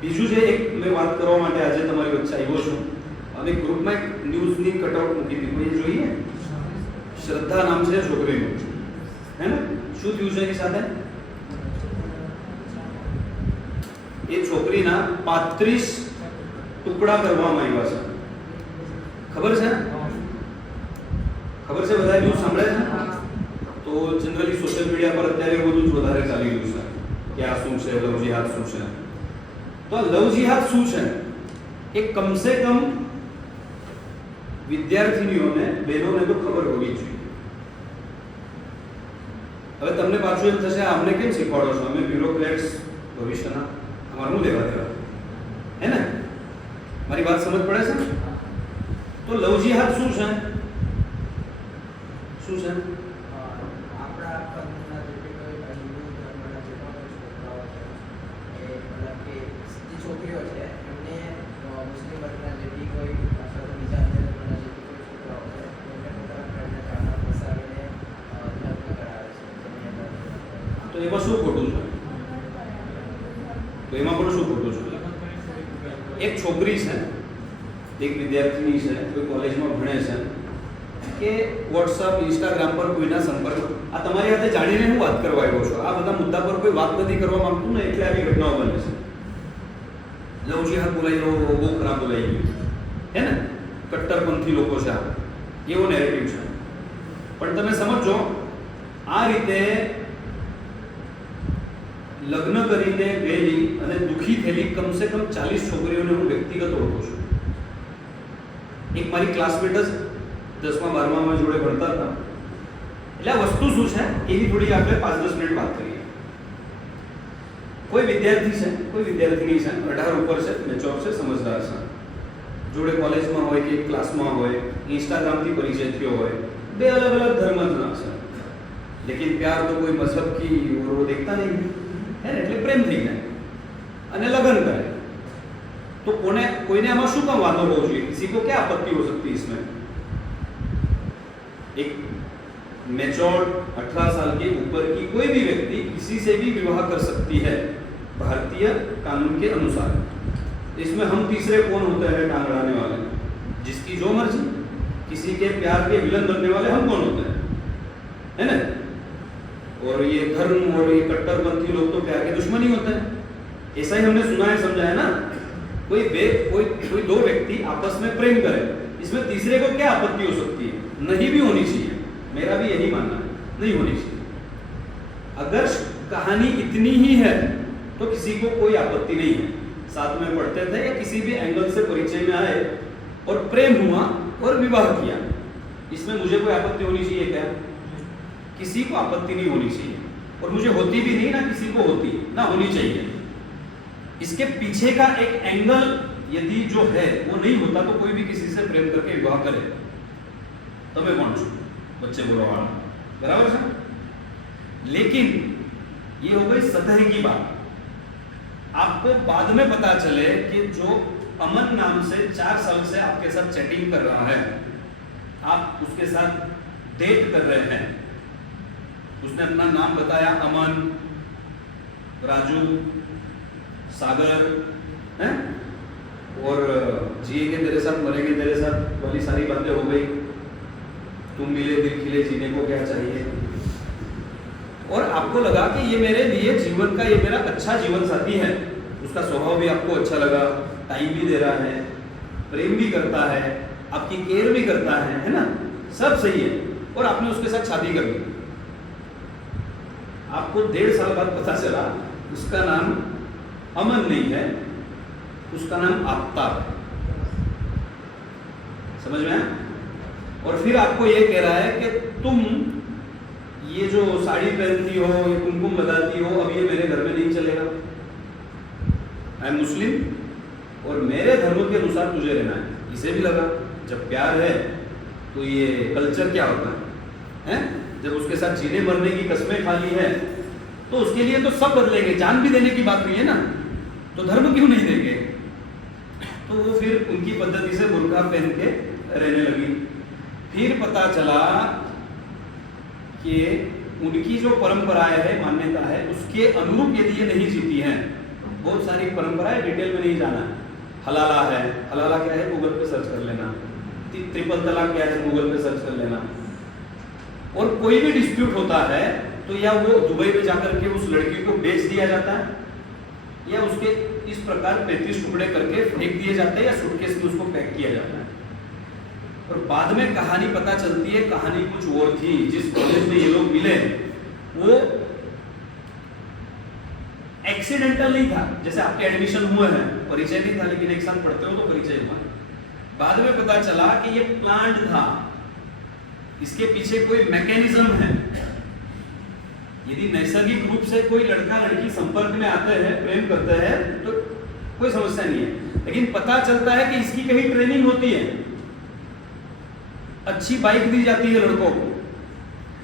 બીજું જે એક મેં વાત કરવા માટે આજે તમારી વચ્ચે આવ્યો છું, અને ગ્રુપમાં એક ન્યૂઝની કટઆઉટ મૂકી હતી, કોઈ જોઈએ? શ્રદ્ધા નામ છે છોકરીનું, હે ને? શું થયું છે એની સાથે? એ છોકરીના 35 ટુકડા કરવામાં આવ્યા છે. ખબર છે? ખબર છે? બધા ન્યૂઝ સાંભળે છે? તો જનરલી સોશિયલ મીડિયા પર અત્યારે બધું જ વધારે ચાલી રહ્યું છે કે આ શું છે, લવ જિહાદ શું છે. તો લવ જિહાદ શું છે એ કમસે કમ વિદ્યાર્થીનીઓને, બહેનોને તો ખબર હોવી જોઈએ. હવે તમને પાછું એમ થશે અમને કેમ શીખવાડો છો, અમે બ્યુરોક્રેટ્સ ભવિષ્યના, અમારું લેવા દેવા, હે ને? મારી વાત સમજ પડે છે? તો લવ જિહાદ શું છે? શું છે? આપણા પંથના જે કોઈ હિન્દુ ધર્મના જે પણ છોકરાઓ છે, એ મતલબ કે જે છોકરીઓ છે એમને મુસ્લિમ વર્ગના જે બી કોઈ અથવા તો બીજા અન્ય ધર્મના જે બી કોઈ છોકરાઓ છે એમને પોતાના ફ્રેન્ડને કામમાં ફસાવીને લગ્ન કરાવે છે. તો એમાં શું ખોટું છે? તો એમાં પણ શું ખોટું છે? એક છોકરી છે, એક વિદ્યાર્થીની છે, કોઈ કોલેજમાં ભણે છે, કે વોટ્સઅપ, ઇન્સ્ટાગ્રામ પર કોઈના સંપર્ક, આ તમારી સાથે જાણીને હું વાત કરવા આવ્યો છું, આ બધા મુદ્દા પર કોઈ વાત નથી કરવા માંગતું ને, એટલે આવી ઘટનાઓ બને છે. લવ જિહાદ બોલાઈ રહ્યો, બહુ ખરાબ બોલાઈ ગયું, હે ને? કટ્ટરપંથી લોકો છે, એવો નેરેટિવ છે. પણ તમે સમજો, આ રીતે લગ્ન કરીને ગયેલી અને દુઃખી થયેલી કમસે કમ 40 છોકરીઓને હું વ્યક્તિગત ઓળખું છું. એક મારી ક્લાસમેટ જ 10મા 12મામાં જોડે ભણતા હતા. એટલે આ વસ્તુ શું છે એની થોડી આપણે 5-10 મિનિટ વાત કરીએ. કોઈ વિદ્યાર્થી છે, કોઈ વિદ્યાર્થીની છે, 18 ઉપર છે, મેચ્યોર છે, સમજદાર છે, જોડે કોલેજમાં હોય કે ક્લાસમાં હોય, ઇન્સ્ટાગ્રામથી પરિચય થયો હોય, બે अलग अलग धर्मના છે, लेकिन प्यार तो कोई मजहब की वो देखता नहीं है ને, એટલે પ્રેમ થઈ જાય અને લગ્ન કરે. तो कोઈને આમાં શું કામ વાંધો હોવો જોઈએ? किसी को क्या आपत्ति हो सकती है इसमें? एक मैच्योर 18 साल के ऊपर की कोई भी व्यक्ति किसी से भी विवाह कर सकती है भारतीय कानून के अनुसार. इसमें हम तीसरे कौन होते हैं टांग अड़ाने वाले? जिसकी जो मर्जी, किसी के प्यार के विलन बनने वाले हम कौन होते हैं, है ना? और ये धर्म और ये कट्टरपंथी लोग तो प्यार के दुश्मन ही होते हैं. ऐसा ही हमने सुना है, समझा है ना? कोई दो व्यक्ति आपस में प्रेम करे, इसमें तीसरे को क्या आपत्ति हो सकती है? नहीं भी होनी चाहिए. मेरा भी यही मानना है, नहीं होनी चाहिए. अगर कहानी इतनी ही है तो किसी को कोई आपत्ति नहीं है. साथ में पढ़ते थे या किसी भी एंगल से परिचय में आए और प्रेम हुआ और विवाह किया, इसमें मुझे कोई आपत्ति होनी चाहिए क्या? किसी को आपत्ति नहीं होनी चाहिए, और मुझे होती भी नहीं, ना किसी को होती, ना होनी चाहिए. इसके पीछे का एक एंगल यदि जो है वो नहीं होता तो कोई भी किसी से प्रेम करके विवाह करे. તમે કોણ છો बच्चे बोलवाना, बराबर है? लेकिन ये हो गई सतह की बात. आपको बाद में पता चले कि जो अमन नाम से 4 साल से आपके साथ चैटिंग कर रहा है, आप उसके साथ डेट कर रहे हैं, उसने अपना नाम बताया अमन, राजू, सागर, हैं, और जिएंगे तेरे साथ, मरेंगे तेरे साथ वाली सारी बातें हो गई. तुम मिले दिल खिले, जीने को क्या चाहिए, और आपको लगा कि ये मेरे लिए जीवन का, ये मेरा अच्छा जीवन साथी है. उसका स्वभाव भी आपको अच्छा लगा, टाइम भी दे रहा है, प्रेम भी करता है, आपकी केयर भी करता है ना? सब सही है. और आपने उसके साथ शादी कर ली. आपको 1.5 साल बाद पता चला उसका नाम अमन नहीं है, उसका नाम आफ्ताब है. समझ में आया? और फिर आपको ये कह रहा है कि तुम ये जो साड़ी पहनती हो, ये कुमकुम लगाती हो, अब ये मेरे घर में नहीं चलेगा. आई एम मुस्लिम और मेरे धर्म के अनुसार तुझे रहना है. इसे भी लगा जब प्यार है तो ये कल्चर क्या होता है? जब उसके साथ जीने मरने की कस्में खा ली है तो उसके लिए तो सब बदलेंगे. जान भी देने की बात हुई है ना, तो धर्म क्यों नहीं देंगे? तो वो फिर उनकी पद्धति से बुर्का पहन के रहने लगी. फिर पता चला कि उनकी जो परंपराएं है, मान्यता है, उसके अनुरूप यदि ये नहीं जीती हैं बहुत सारी परंपरा है, डिटेल में नहीं जाना। हलाला है, हलाला क्या है गूगल पे सर्च कर लेना। ट्रिपल तलाक क्या है गूगल पे सर्च कर लेना। और कोई भी डिस्प्यूट होता है तो या वो दुबई में जाकर के उस लड़की को बेच दिया जाता है या उसके इस प्रकार 35 टुकड़े करके फेंक दिए जाते हैं या सूटकेस में उसको पैक किया जाता है। और बाद में कहानी पता चलती है, कहानी कुछ और थी। जिस कॉलेज में ये लोग मिले वो एक्सीडेंटल नहीं था, जैसे आपके एडमिशन हुए हैं, परिचय नहीं था, लेकिन एक साथ पढ़ते हो तो परिचय हुआ। बाद में पता चला कि ये प्लांट था, इसके पीछे कोई मैकेनिज्म है। यदि नैसर्गिक रूप से कोई लड़का लड़की संपर्क में आते हैं, प्रेम करते हैं तो कोई समस्या नहीं है, लेकिन पता चलता है कि इसकी कहीं ट्रेनिंग होती है। अच्छी बाइक दी जाती है लड़कों को,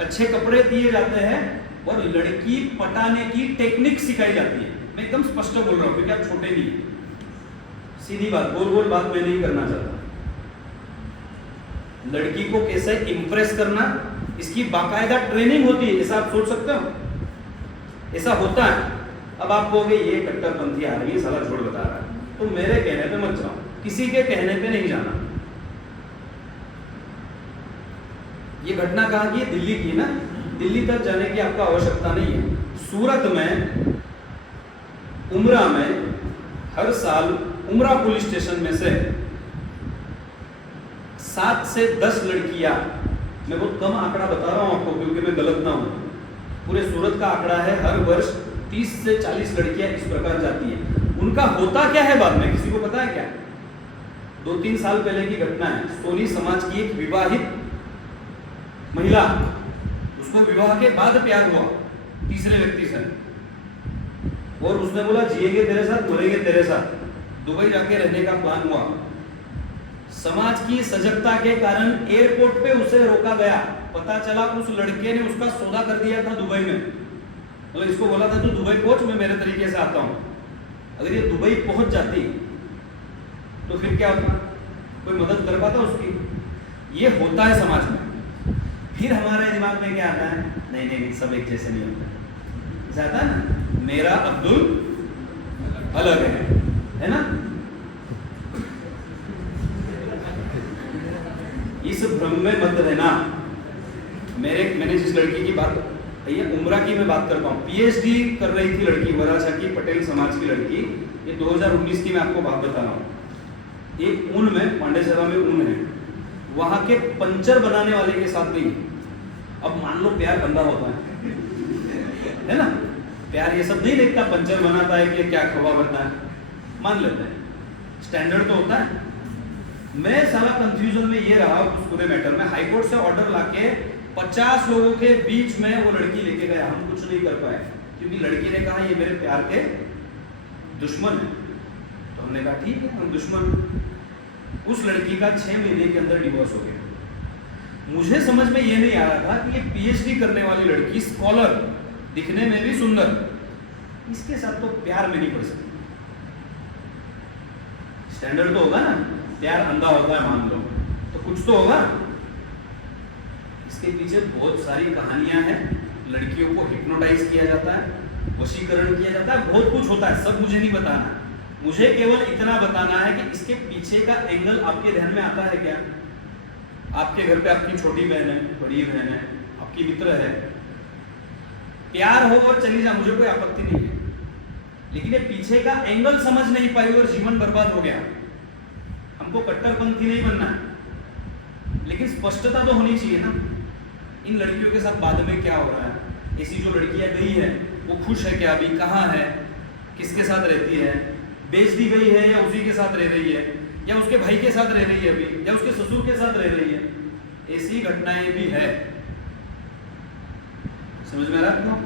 अच्छे कपड़े दिए जाते हैं और लड़की पटाने की टेक्निक सिखाई जाती है। मैं एकदम स्पष्ट बोल रहा हूं क्योंकि आप छोटे नहीं हैं, सीधी बात, गोल गोल बात मैं नहीं करना चाहता। लड़की को कैसे इंप्रेस करना, इसकी बाकायदा ट्रेनिंग होती है। ऐसा आप सोच सकते हो, ऐसा होता है। अब आप कहोगे ये कट्टरपंथी आ रही है, साला झूठ बता रहा है, तो मेरे कहने पे मत जाओ, किसी के कहने पे नहीं जाना। ये घटना कहाँ की है? दिल्ली की ना। दिल्ली तक जाने की आपको आवश्यकता नहीं है। सूरत में उमरा में हर साल उमरा पुलिस स्टेशन में से 7 से 10 लड़कियां, मैं बहुत कम आंकड़ा बता रहा हूं आपको क्योंकि मैं गलत ना हूं, पूरे सूरत का आंकड़ा है, हर वर्ष 30 से 40 लड़कियां इस प्रकार जाती हैं। उनका होता क्या है बाद में, किसी को पता है क्या? 2-3 साल पहले की घटना है। सोनी समाज की एक विवाहित महिला, उसको विवाह के बाद प्यार हुआ तीसरे व्यक्ति से, और उसने बोला जिएंगे तेरे साथ, मरेंगे तेरे साथ। दुबई जाके रहने का प्लान हुआ। समाज की सजगता के कारण एयरपोर्ट पे उसे रोका गया। पता चला उस लड़के ने उसका सौदा कर दिया था दुबई में। मतलब इसको बोला था तू दुबई पहुंच, मैं मेरे तरीके से आता हूं। अगर ये दुबई पहुंच जाती तो फिर क्या होता? कोई मदद कर पाता उसकी? ये होता है समाज में। फिर हमारे दिमाग में क्या आता है? नहीं नहीं, सब एक जैसे नहीं होता। जाता है ना, मेरा अब्दुल अलग है ना? इस भ्रम में मत रहना। मैंने जिस लड़की की बात, भैया उमरा की मैं बात करता हूँ, पीएचडी कर रही थी लड़की, वराछा की पटेल समाज की लड़की। ये 2019 की मैं आपको बात बता रहा हूँ। एक ऊन में, पांडेसरा में ऊन है, वहां के पंचर बनाने वाले के साथ गई। अब मान लो प्यार गंदा होता है ना? प्यार ये सब नहीं देखता, पंचर बनाता है कि क्या खवा बनता है, मान लेते हैं, स्टैंडर्ड तो होता है। मैं सारा कंफ्यूजन में ये रहा उस पूरे मैटर में। हाई कोर्ट से ऑर्डर लाके 50 लोगों के बीच में वो लड़की लेके गया। हम कुछ नहीं कर पाए क्योंकि लड़की ने कहा ये मेरे प्यार के दुश्मन है। तो हमने कहा ठीक है, हम दुश्मन। उस लड़की का 6 महीने के अंदर डिवोर्स हो गया। मुझे समझ में ये नहीं आ रहा था कि ये पीएचडी करने वाली लड़की, स्कॉलर, दिखने में भी सुंदर, इसके साथ तो प्यार में नहीं पड़ सकती। स्टैंडर्ड तो होगा ना, प्यार अंधा होता है मान लो, तो कुछ तो होगा। इसके पीछे बहुत सारी कहानियां हैं। लड़कियों को हिप्नोटाइज किया जाता है, वशीकरण किया जाता है, बहुत कुछ होता है। सब मुझे नहीं बताना, मुझे केवल इतना बताना है कि इसके पीछे का एंगल आपके ध्यान में आता है क्या? आपके घर पे आपकी छोटी बहन है, बड़ी बहन है, आपकी मित्र है, प्यार हो और चली जा, मुझे कोई आपत्ति नहीं है, लेकिन ये पीछे का एंगल समझ नहीं पाई और जीवन बर्बाद हो गया। हमको कट्टरपंथी नहीं बनना है, लेकिन स्पष्टता तो होनी चाहिए ना। इन लड़कियों के साथ बाद में क्या हो रहा है? ऐसी जो लड़कियां गई है वो खुश है क्या? अभी कहाँ है, किसके साथ रहती है, बेच दी गई है या उसी के साथ रह रही है, या उसके भाई के साथ रह रही है अभी, या उसके ससुर के साथ रह रही है? ऐसी घटनाएं भी है। समझ में आ रहा है?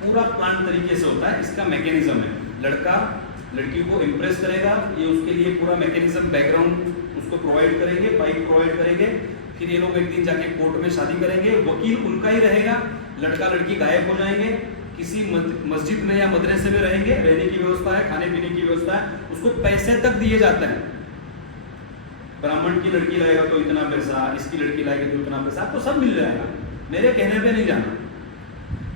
पूरा प्लान तरीके से होता है, इसका मैकेनिज्म है। लड़का लड़की को इंप्रेस करेगा, ये उसके लिए पूरा मैकेनिज्म, बैकग्राउंड उसको प्रोवाइड करेंगे, बाइक प्रोवाइड करेंगे। फिर ये लोग एक दिन जाके कोर्ट में शादी करेंगे, वकील उनका ही रहेगा, लड़का लड़की गायब हो जाएंगे, किसी मस्जिद में या मदरसे में रहेंगे, रहने की व्यवस्था है, खाने पीने की व्यवस्था है, उसको पैसे तक दिए जाते हैं। ब्राह्मण की लड़की लाएगा तो इतना पैसा, इसकी लड़की लाएगी तो इतना पैसा, आपको सब मिल जाएगा, मेरे कहने पे नहीं जाना।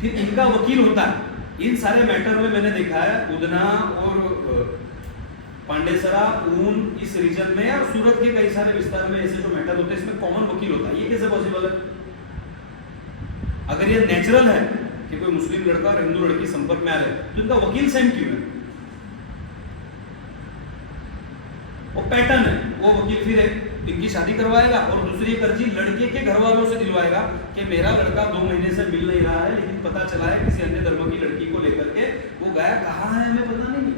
फिर इनका वकील होता है, इन सारे मैटर में मैंने देखा है उधना और पांडेसरा, ऊन, इस रीजन में और सूरत के कई सारे विस्तार में ऐसे जो मैटर होते हैं इसमें कॉमन वकील होता है। ये कैसे पॉसिबल है? अगर ये नेचुरल है कि कोई मुस्लिम लड़का और हिंदू लड़की संपर्क में आ रहे तो इनका वकील सेम क्यों है? वो पैटर्न है, वो वकील फिर इनकी शादी करवाएगा और दूसरी एक अर्जी लड़के के घर वालों से दिलवाएगा कि मेरा लड़का 2 महीने से मिल नहीं रहा है, लेकिन पता चला है किसी अन्य धर्म की लड़की को लेकर के वो गया, कहाँ है हमें पता नहीं।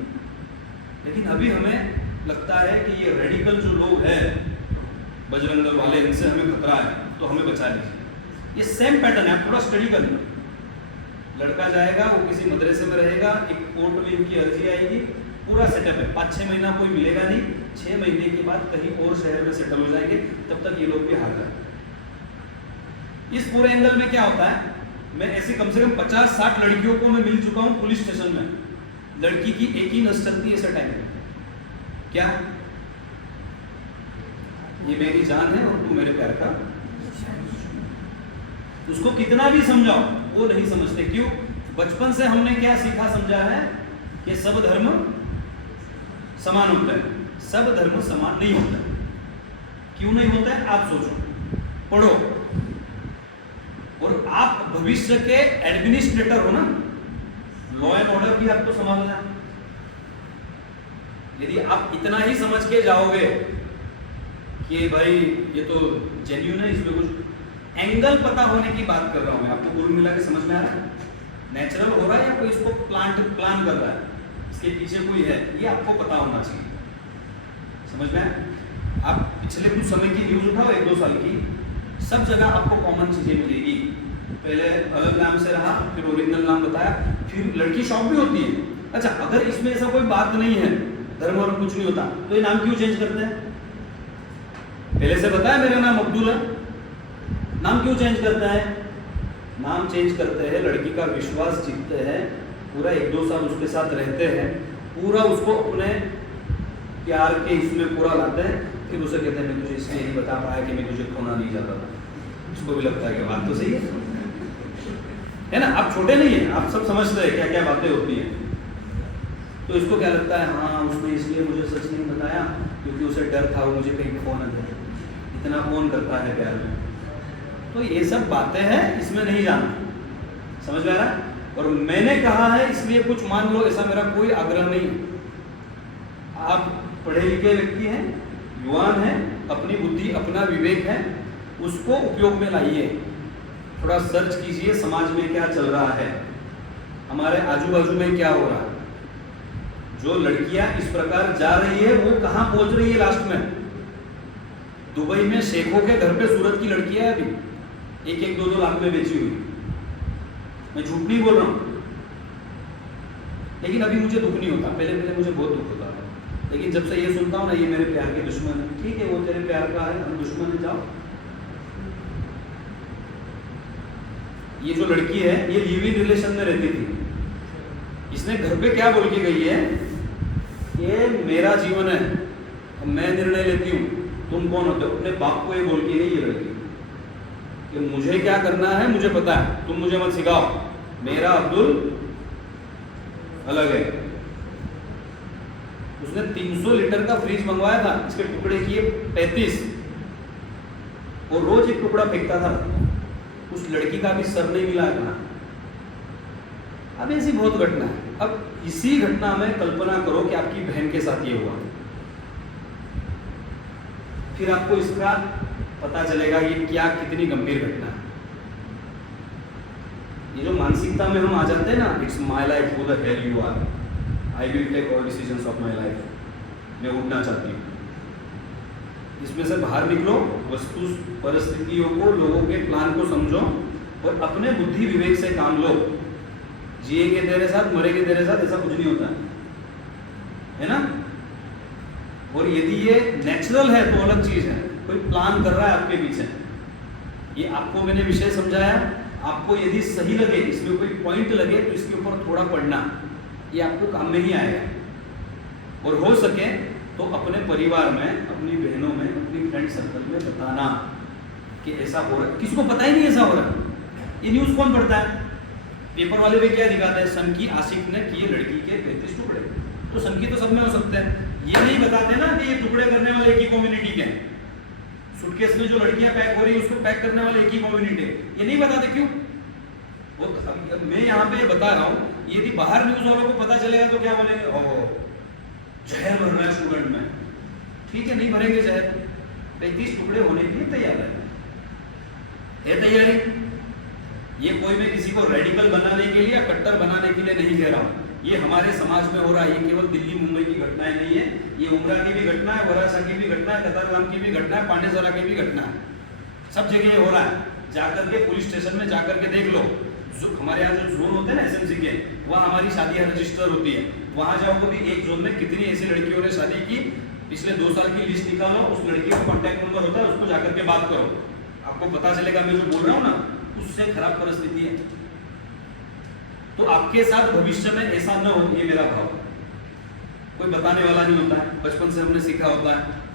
लेकिन अभी हमें लगता है कि ये रेडिकल जो लोग हैं बजरंग दल वाले, इनसे हमें खतरा है तो हमें बचा लीजिए। ये सेम पैटर्न है, आप थोड़ा स्टडी कर लो। लड़का जाएगा, वो किसी मदरसे में रहेगा, एक कोर्ट में इनकी अर्जी आएगी, पूरा सेटअप है, 5-6 महीना कोई मिलेगा नहीं, 6 महीने के बाद कहीं और शहर में सेटल हो जाएंगे, तब तक ये लोग भी हार जाए। इस पूरे एंगल में क्या होता है, मैं ऐसी कम से कम 50-60 लड़कियों को मैं मिल चुका हूँ पुलिस स्टेशन में, लड़की की एक ही नस चलती है ऐसे टाइम में, क्या ये मेरी जान है और तू मेरे प्यार का। उसको कितना भी समझाओ वो नहीं समझते। क्यों? बचपन से हमने क्या सीखा समझा है कि सब धर्म समान होता है। सब धर्म समान नहीं होता है। क्यों नहीं होता है आप सोचो, पढ़ो, और आप भविष्य के एडमिनिस्ट्रेटर हो ना, लॉ एंड ऑर्डर भी आपको संभालना है। यदि आप इतना ही समझ के जाओगे कि भाई ये तो जेन्युइन है, इसमें कुछ एंगल पता होने की बात कर रहा हूं मैं, आपको कुल मिला के समझ में आ रहा है? नेचुरल हो रहा है या कोई इसको प्लान कर रहा है, इसके पीछे कोई है, ये आपको पता होना चाहिए। समझ में आया? आप पिछले कुछ समय की न्यूज उठाओ, 1-2 साल की, सब जगह आपको कॉमन चीजें मिलेगी। पहले अलग नाम से रहा, फिर ओरिजिनल नाम बताया, फिर लड़की शॉप भी होती है। अच्छा, अगर इसमें ऐसा कोई बात नहीं है, धर्म और कुछ नहीं होता, तो ये नाम क्यों चेंज करते हैं? पहले से बताया मेरा नाम अब्दुल है, नाम क्यों चेंज करता है? नाम चेंज करते हैं, लड़की का विश्वास जीतते हैं, पूरा 1-2 साल उसके साथ रहते हैं, पूरा उसको अपने प्यार के इसमें पूरा लाते हैं, फिर उसे कहते हैं मैं तुझे इसलिए नहीं बता पाया कि मैं तुझे खोना नहीं चाहता था। उसको भी लगता है कि बात तो सही है ना? आप छोटे नहीं हैं, आप सब समझते हैं क्या क्या बातें होती हैं। तो इसको क्या लगता है, हाँ उसने इसलिए मुझे सच नहीं बताया क्योंकि उसे डर था वो मुझे कहीं खो न दे, इतना कौन करता है प्यार में। तो ये सब बातें हैं, इसमें नहीं जाना। समझ में आ रहा है? और मैंने कहा है इसलिए कुछ मान लो, ऐसा मेरा कोई आग्रह नहीं। आप पढ़े लिखे व्यक्ति हैं, युवान हैं, अपनी बुद्धि अपना विवेक है, उसको उपयोग में लाइए। थोड़ा सर्च कीजिए समाज में क्या चल रहा है, हमारे आजू बाजू में क्या हो रहा है। जो लड़कियां इस प्रकार जा रही है वो कहां पहुंच रही है लास्ट में? दुबई में शेखों के घर पे सूरत की लड़कियां है अभी 1-2 लाख में बेची हुई। मैं झूठ नहीं बोल रहा हूं, लेकिन अभी मुझे दुख नहीं होता। पहले मुझे बहुत दुख होता था, लेकिन जब से ये सुनता हूं ना, ये मेरे प्यार के दुश्मन है। ठीक है, वो तेरे प्यार का है, हम दुश्मन है, जाओ। ये जो लड़की है ये लिव इन रिलेशन में रहती थी। इसने घर पे क्या बोल के गई है, ये मेरा जीवन है, मैं निर्णय लेती हूँ, तुम कौन होते हो? अपने बाप को ये बोल के गई ये लड़की कि मुझे क्या करना है मुझे पता है, तुम मुझे मत सिखाओ, मेरा अब्दुल अलग है। उसने 300 लीटर का फ्रिज मंगवाया था, इसके टुकड़े किए 35 और रोज एक टुकड़ा फेंकता था। उस लड़की का भी सर नहीं मिला था। अब ऐसी बहुत घटना है। अब इसी घटना में कल्पना करो कि आपकी बहन के साथ ये हुआ, फिर आपको इसका पता चलेगा ये क्या कितनी गंभीर घटना है। ये जो मानसिकता में हम आ जाते हैं ना, it's my life, who the hell you are, I will take all decisions of my life, मैं उठना चाहती हूँ, इसमें से बाहर निकलो, वस्तु परिस्थितियों को, लोगों के प्लान को समझो और अपने बुद्धि विवेक से काम लो। जिएंगे तेरे साथ, मरेंगे तेरे साथ, ऐसा कुछ नहीं होता है ना। और यदि ये नेचुरल है तो अलग चीज है, कोई प्लान कर रहा है आपके पीछे। ये आपको मैंने विषय समझाया, आपको यदि सही लगे, इसमें कोई पॉइंट लगे तो इसके ऊपर थोड़ा पढ़ना, ये आपको काम में ही आएगा। और हो सके तो अपने परिवार में, अपनी बहनों में, अपनी फ्रेंड सर्कल में बताना कि ऐसा हो रहा है। किसको पता ही नहीं ऐसा हो रहा है, ये न्यूज़ कौन पढ़ता है? पेपर वाले भी क्या दिखाते हैं, सन की आशिक ने किए लड़की के 35 टुकड़े। तो सन की तो सब में हो सकते हैं, ये नहीं बताते ना कि ये टुकड़े करने वाले एक ही कम्युनिटी के हैं। सूटकेस में जो लड़कियां पैक हो रही है उसको पैक करने वाले एक ही कम्युनिटी है, ये नहीं बताते क्यों? वो अब मैं यहाँ पे बता रहा हूँ, यदि बाहर न्यूज वालों को पता चलेगा तो क्या बोलेंगे, ओहो जहर भरना है स्टूडेंट में, ठीक है नहीं भरेंगे जहर, 35 टुकड़े होने के लिए तैयार है तैयारी। ये कोई मैं किसी को रेडिकल बनाने के लिए या कट्टर बनाने के लिए नहीं कह रहा हूँ, ये हमारे समाज में हो रहा है। ये केवल दिल्ली मुंबई की घटनाएं नहीं है, ये उमरा की भी घटना है, वरासा की भी घटना है, कतारगाम की भी घटना है, पांडेसरा की भी घटना है, सब जगह ये हो रहा है। जाकर के पुलिस स्टेशन में जाकर के देख लो, जो हमारे यहाँ जो जोन होते हैं ना एसएमसी के, वहाँ हमारी शादियाँ रजिस्टर होती है, वहाँ जाओ तो भी एक जोन में कितनी ऐसी लड़कियों ने शादी की, पिछले 2 साल की लिस्ट निकालो, उस लड़की का कॉन्टैक्ट नंबर होता है, उसको जाकर के बात करो, आपको पता चलेगा मैं जो बोल रहा हूँ ना, उससे खराब परिस्थिति है। तो आपके साथ भविष्य में ऐसा न हो, ये मेरा भाव। कोई बताने वाला नहीं होता है, बचपन से हमने सीखा होता है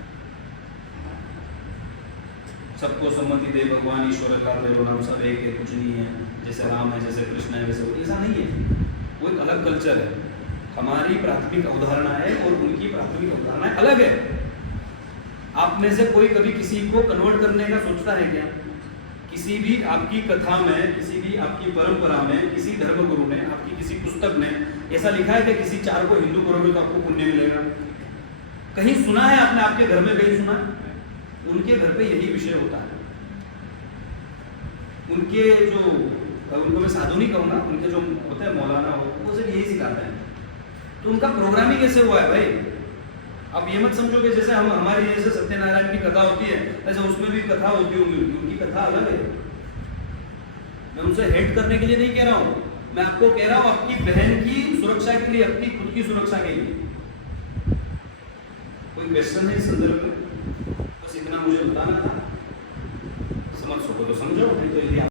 सबको सम्मति दे भगवान ईश्वर का देव नाम, सब एक है, कुछ नहीं है, जैसे राम है जैसे कृष्ण है वैसे, ऐसा नहीं है, वो एक अलग कल्चर है। हमारी प्राथमिक अवधारणा है और उनकी प्राथमिक अवधारणा अलग है। आप में से कोई कभी किसी को कन्वर्ट करने का सोचता है क्या? किसी भी आपकी कथा में, किसी भी आपकी परंपरा में, किसी धर्मगुरु ने, आपकी किसी पुस्तक में ऐसा लिखा है कि किसी 4 को हिंदू करोगे तो आपको पुण्य मिलेगा? कहीं सुना है आपने? आपके घर में कहीं सुना है? उनके घर पे यही विषय होता है। उनके जो, उनको मैं साधु नहीं कहूँगा, उनके जो होते हैं मौलाना हो, वो सिर्फ यही सिखाते हैं। तो उनका प्रोग्राम ही कैसे हुआ है भाई? अब ये मत समझो कि जैसे हम हमारी जैसे सत्यनारायण की कथा होती है ऐसे उसमें भी कथा होती होगी, उनकी कथा अलग है। मैं उनसे हेट करने के लिए नहीं कह रहा हूँ, मैं आपको कह रहा हूँ आपकी बहन की सुरक्षा के लिए, आपकी खुद की सुरक्षा के लिए। कोई क्वेश्चन है इस संदर्भ में? बस इतना मुझे बताना था।